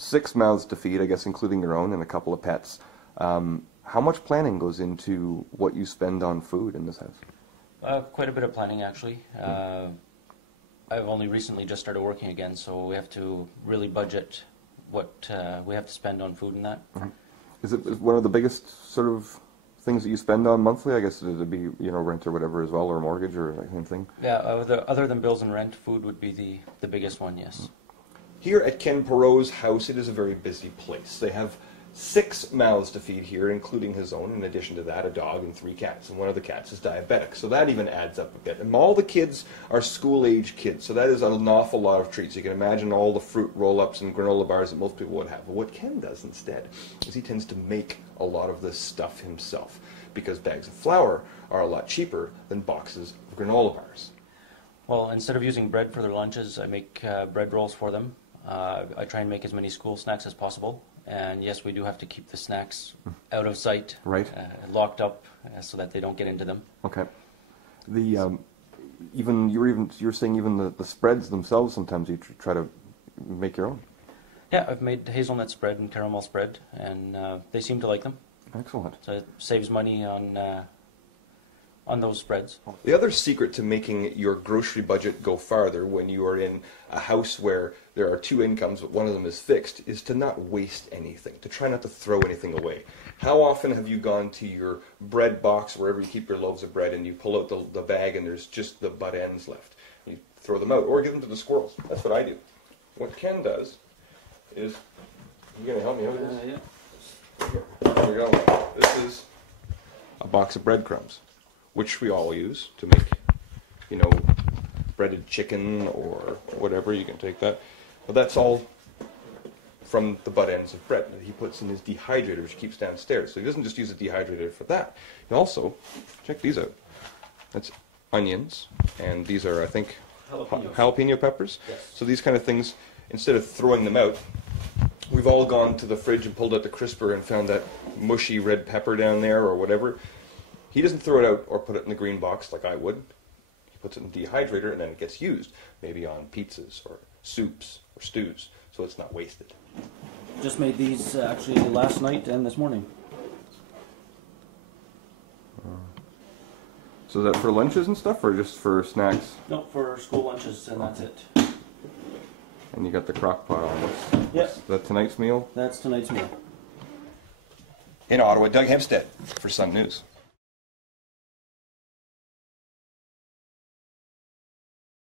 6 mouths to feed, I guess, including your own and a couple of pets. How much planning goes into what you spend on food in this house? Quite a bit of planning, actually. I've only recently just started working again, so we have to really budget what we have to spend on food and that. Is it one of the biggest sort of things that you spend on monthly? I guess it'd be, rent or whatever as well, or mortgage or that kind of thing? Yeah, other than bills and rent, food would be the biggest one, yes. Here at Ken Perot's house, it is a very busy place. They have 6 mouths to feed here, including his own. In addition to that, a dog and 3 cats. And one of the cats is diabetic, so that even adds up a bit. And all the kids are school-age kids, so that is an awful lot of treats. You can imagine all the fruit roll-ups and granola bars that most people would have. But what Ken does instead is he tends to make a lot of this stuff himself, because bags of flour are a lot cheaper than boxes of granola bars. Well, instead of using bread for their lunches, I make bread rolls for them. I try and make as many school snacks as possible. And yes, we do have to keep the snacks out of sight, right? Locked up, so that they don't get into them. Okay. The you're saying even the spreads themselves, sometimes you try to make your own. Yeah, I've made hazelnut spread and caramel spread, and they seem to like them. Excellent. So it saves money on those spreads. The other secret to making your grocery budget go farther when you are in a house where there are 2 incomes but one of them is fixed is to not waste anything, to try not to throw anything away. How often have you gone to your bread box, wherever you keep your loaves of bread, and you pull out the bag and there's just the butt ends left? You throw them out or give them to the squirrels. That's what I do. What Ken does is, you going to help me out with this? Yeah. There we go. This is a box of breadcrumbs, which we all use to make, breaded chicken or whatever. You can take that. But that's all from the butt ends of bread that he puts in his dehydrator, which he keeps downstairs. So he doesn't just use a dehydrator for that. He also, check these out. That's onions, and these are, I think, jalapeno peppers. Yes. So these kind of things, instead of throwing them out, we've all gone to the fridge and pulled out the crisper and found that mushy red pepper down there or whatever. He doesn't throw it out or put it in the green box like I would. He puts it in the dehydrator and then it gets used, maybe on pizzas or soups or stews, so it's not wasted. Just made these actually last night and this morning. So is that for lunches and stuff, or just for snacks? No, for school lunches, and that's it. And you got the crock pot on this. Yep. Is that tonight's meal? That's tonight's meal. In Ottawa, Doug Hempsted for Sun News.